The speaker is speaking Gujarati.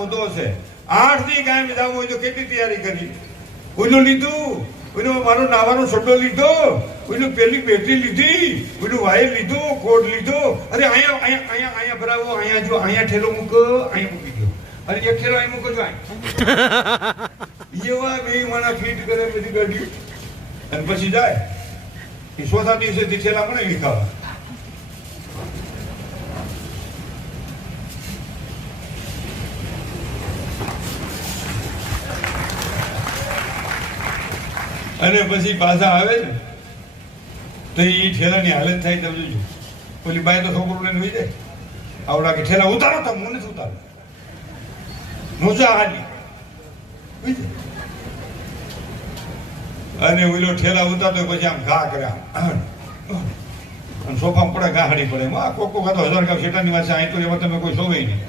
મુદ્દો છે. 8 દી કાયમ જવું હોય તો કેટલી તૈયારી કરી? કોઈનું લીધું, કોઈનો મારો નાવાનો સડ્ડો લીધો, કોઈનું પેલી બેટરી લીધી, કોઈનું વાયર લીધું, કોડ લીધો. અરે અહીંયા અહીંયા અહીંયા અહીંયા ભરાવો, અહીંયા જો, અહીંયા ઠેલો મૂકો, અહીંયા મૂકી દો. અરે એક ઠેલો અહીં મૂકો છો. એવા બે માણા ફીટ કરે બધી ગાડી અને પછી જાય. એ 4થા દિવસે ઠેલા પણ વિખાવા. અને પછી પાછા આવે ને તો એ ઠેલાની હાલત થાય. તમે જોજો, પેલી બાય તો છોકરો લઈને હોય જાય. આવડા કે ઠેલા ઉતારો, તો હું નથી ઉતારો, મોજા હાલી. અને ઓલો ઠેલા ઉતારતો પછી આમ ઘા કર્યા અને સોફામાં પડે, ઘા હડી પડે. કોક કોક તો 1000 શેટાની વાત છે. અહીં તો એમાં તમે કોઈ સોવે નહીં.